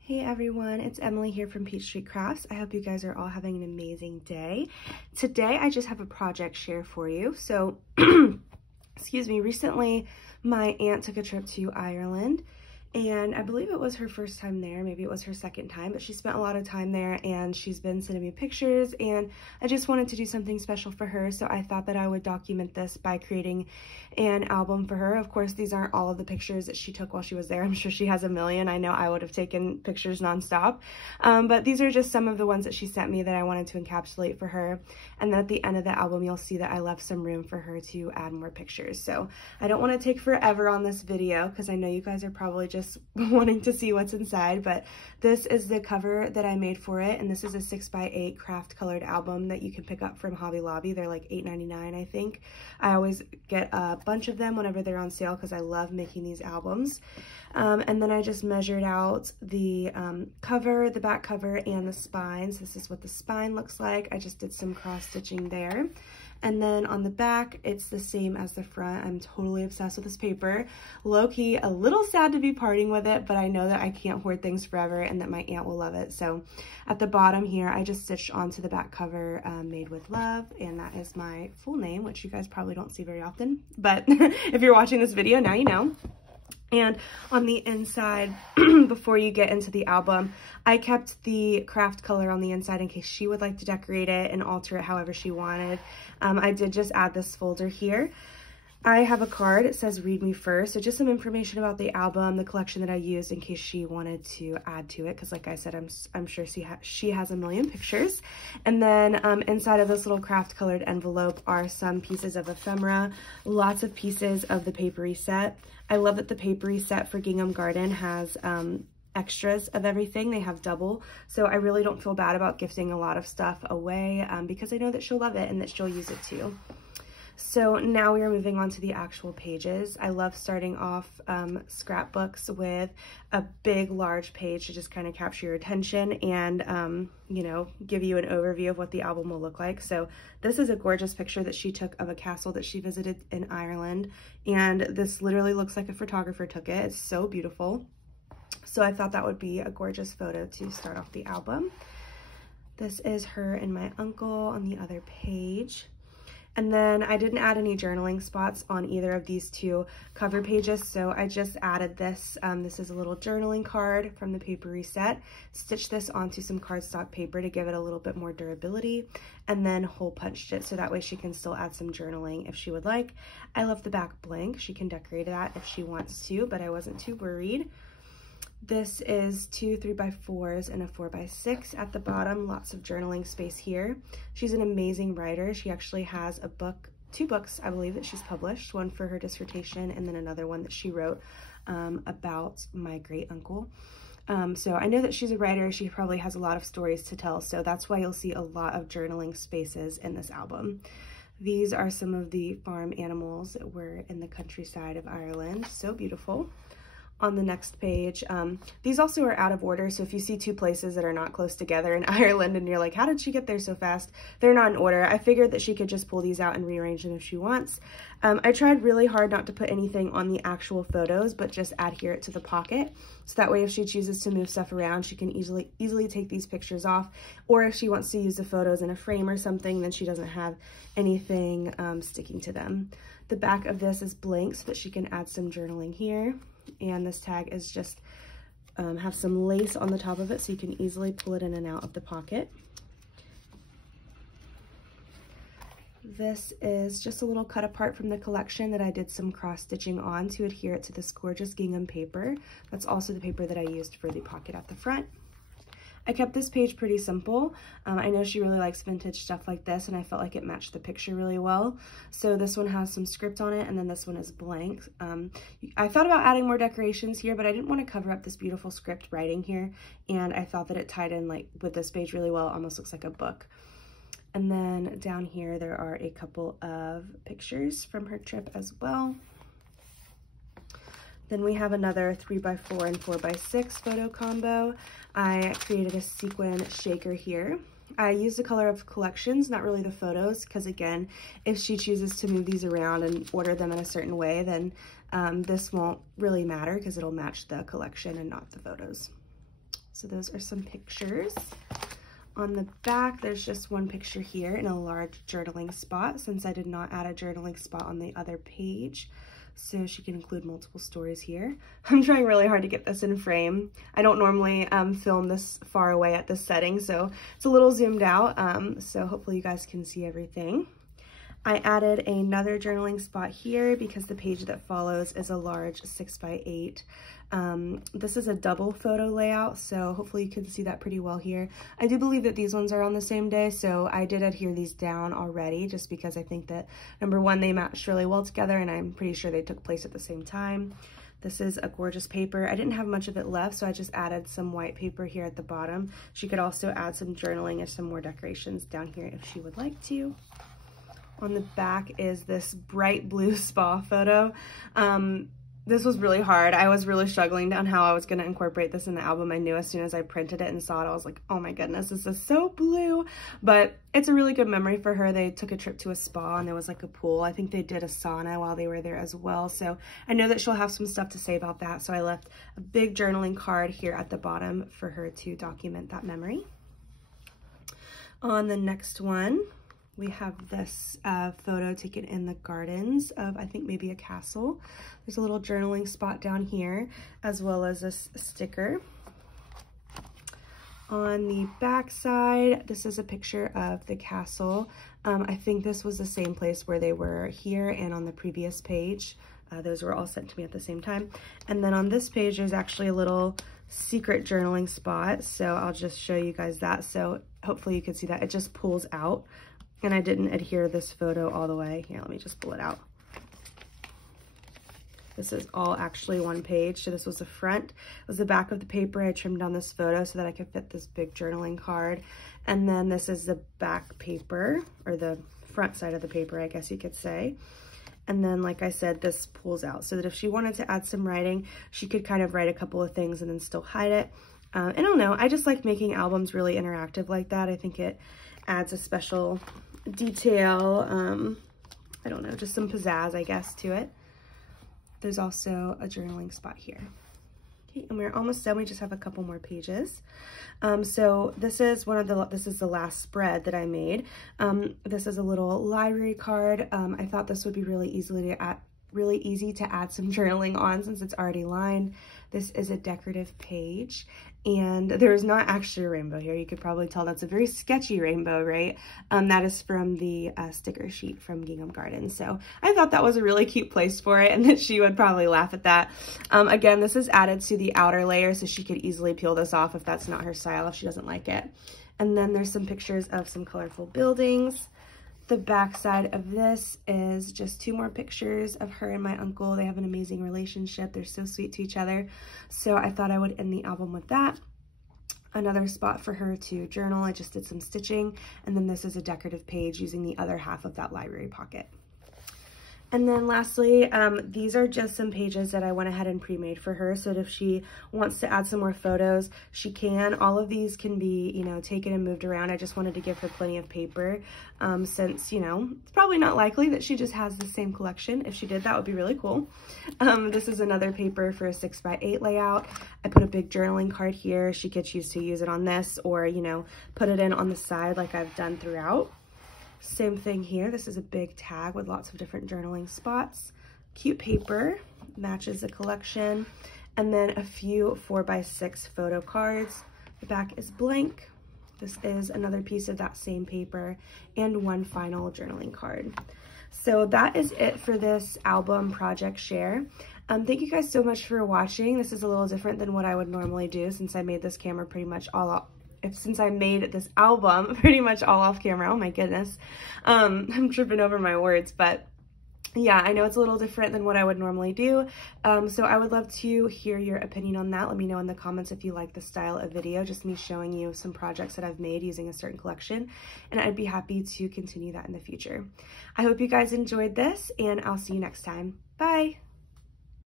Hey everyone, it's Emily here from Peach Street Crafts. I hope you guys are all having an amazing day. Today I just have a project share for you. So, excuse me, recently my aunt took a trip to Ireland, and I believe it was her first time there, maybe it was her second time, but she spent a lot of time there and she's been sending me pictures, and I just wanted to do something special for her, so I thought that I would document this by creating an album for her. Of course, these aren't all of the pictures that she took while she was there. I'm sure she has a million. I know I would have taken pictures nonstop, but these are just some of the ones that she sent me that I wanted to encapsulate for her. And then at the end of the album, you'll see that I left some room for her to add more pictures. So I don't want to take forever on this video because I know you guys are probably just wanting to see what's inside, but this is the cover that I made for it, and this is a 6x8 craft colored album that you can pick up from Hobby Lobby. They're like $8.99, I think. I always get a bunch of them whenever they're on sale because I love making these albums. And then I just measured out the cover, the back cover, and the spines. This is what the spine looks like. I just did some cross stitching there. And then on the back, it's the same as the front. I'm totally obsessed with this paper. Low-key, a little sad to be parting with it, but I know that I can't hoard things forever and that my aunt will love it. So at the bottom here, I just stitched onto the back cover, Made with Love, and that is my full name, which you guys probably don't see very often. But if you're watching this video, now you know. And on the inside, before you get into the album, I kept the craft color on the inside in case she would like to decorate it and alter it however she wanted. I did just add this folder here. I have a card. It says read me first. So just some information about the album, the collection that I used in case she wanted to add to it. Because like I said, I'm sure she has a million pictures. And then inside of this little craft colored envelope are some pieces of ephemera, lots of pieces of the papery set. I love that the papery set for Gingham Garden has extras of everything. They have double, so I really don't feel bad about gifting a lot of stuff away because I know that she'll love it and that she'll use it too. So now we are moving on to the actual pages. I love starting off scrapbooks with a big, large page to just kind of capture your attention and, you know, give you an overview of what the album will look like. So this is a gorgeous picture that she took of a castle that she visited in Ireland. And this literally looks like a photographer took it. It's so beautiful. So I thought that would be a gorgeous photo to start off the album. This is her and my uncle on the other page. And then I didn't add any journaling spots on either of these two cover pages, so I just added this. This is a little journaling card from the papery set. Stitched this onto some cardstock paper to give it a little bit more durability, and then hole punched it so that way she can still add some journaling if she would like. I left the back blank. She can decorate that if she wants to, but I wasn't too worried. This is 2 3x4s and a 4x6 at the bottom. Lots of journaling space here. She's an amazing writer. She actually has a book, 2 books, I believe, that she's published. One for her dissertation and then another one that she wrote about my great uncle. So I know that she's a writer. She probably has a lot of stories to tell. So that's why you'll see a lot of journaling spaces in this album. These are some of the farm animals that were in the countryside of Ireland. So beautiful. On the next page, these also are out of order, so if you see 2 places that are not close together in Ireland and you're like, how did she get there so fast? They're not in order. I figured that she could just pull these out and rearrange them if she wants. I tried really hard not to put anything on the actual photos, but just adhere it to the pocket. So that way if she chooses to move stuff around, she can easily take these pictures off. Or if she wants to use the photos in a frame or something, then she doesn't have anything sticking to them. The back of this is blank so that she can add some journaling here. And this tag is just have some lace on the top of it so you can easily pull it in and out of the pocket. This is just a little cut apart from the collection that I did some cross stitching on to adhere it to this gorgeous gingham paper. That's also the paper that I used for the pocket at the front. I kept this page pretty simple. I know she really likes vintage stuff like this, and I felt like it matched the picture really well. So this one has some script on it, and then this one is blank. I thought about adding more decorations here, but I didn't want to cover up this beautiful script writing here, and I thought that it tied in like with this page really well. It almost looks like a book. And then down here, there are a couple of pictures from her trip as well. Then we have another 3x4 and 4x6 photo combo. I created a sequin shaker here. I used the color of collections, not really the photos, because again, if she chooses to move these around and order them in a certain way, then this won't really matter because it'll match the collection and not the photos. So those are some pictures. On the back, there's just one picture here in a large journaling spot, since I did not add a journaling spot on the other page. So she can include multiple stories here. I'm trying really hard to get this in frame. I don't normally film this far away at this setting, so it's a little zoomed out. So hopefully you guys can see everything. I added another journaling spot here because the page that follows is a large 6x8. This is a double photo layout, so hopefully you can see that pretty well here. I do believe that these ones are on the same day, so I did adhere these down already just because I think that, number one, they match really well together, and I'm pretty sure they took place at the same time. This is a gorgeous paper. I didn't have much of it left, so I just added some white paper here at the bottom. She could also add some journaling and some more decorations down here if she would like to. On the back is this bright blue spa photo. This was really hard. I was really struggling on how I was going to incorporate this in the album. I knew as soon as I printed it and saw it, I was like, oh my goodness, this is so blue. But it's a really good memory for her. They took a trip to a spa and there was like a pool. I think they did a sauna while they were there as well. So I know that she'll have some stuff to say about that. So I left a big journaling card here at the bottom for her to document that memory. On the next one, we have this photo taken in the gardens of, I think, maybe a castle. There's a little journaling spot down here, as well as this sticker. On the back side, this is a picture of the castle. I think this was the same place where they were here and on the previous page. Those were all sent to me at the same time. And then on this page, there's actually a little secret journaling spot. So I'll just show you guys that. So hopefully you can see that. It just pulls out. And I didn't adhere this photo all the way. Here, let me just pull it out. This is all actually one page. So this was the front. It was the back of the paper. I trimmed down this photo so that I could fit this big journaling card. And then this is the back paper, or the front side of the paper, I guess you could say. And then, like I said, this pulls out so that if she wanted to add some writing, she could kind of write a couple of things and then still hide it. I don't know. I just like making albums really interactive like that. I think it adds a special detail, I don't know, just some pizzazz, I guess, to it. There's also a journaling spot here. Okay, and we're almost done. We just have a couple more pages. So this is this is the last spread that I made. This is a little library card. I thought this would be really easy to add some journaling on since it's already lined. This is a decorative page, and there's not actually a rainbow here. You could probably tell that's a very sketchy rainbow, right? That is from the sticker sheet from Gingham Garden. So I thought that was a really cute place for it and that she would probably laugh at that. Again, this is added to the outer layer so she could easily peel this off if that's not her style, if she doesn't like it. And then there's some pictures of some colorful buildings. The back side of this is just two more pictures of her and my uncle. They have an amazing relationship. They're so sweet to each other. So I thought I would end the album with that. Another spot for her to journal. I just did some stitching. And then this is a decorative page using the other half of that library pocket. And then lastly, these are just some pages that I went ahead and pre-made for her so that if she wants to add some more photos, she can. All of these can be, you know, taken and moved around. I just wanted to give her plenty of paper since, you know, it's probably not likely that she just has the same collection. If she did, that would be really cool. This is another paper for a 6x8 layout. I put a big journaling card here. She could choose to use it on this or, you know, put it in on the side like I've done throughout. Same thing here. This is a big tag with lots of different journaling spots. Cute paper, matches the collection. And then a few 4x6 photo cards. The back is blank. This is another piece of that same paper and one final journaling card. So that is it for this album project share. Thank you guys so much for watching. This is a little different than what I would normally do since I made this camera pretty much all up. Since I made this album pretty much all off camera. Oh my goodness. I'm tripping over my words, but yeah, I know it's a little different than what I would normally do. So I would love to hear your opinion on that. Let me know in the comments if you like the style of video, just me showing you some projects that I've made using a certain collection, and I'd be happy to continue that in the future. I hope you guys enjoyed this, and I'll see you next time. Bye.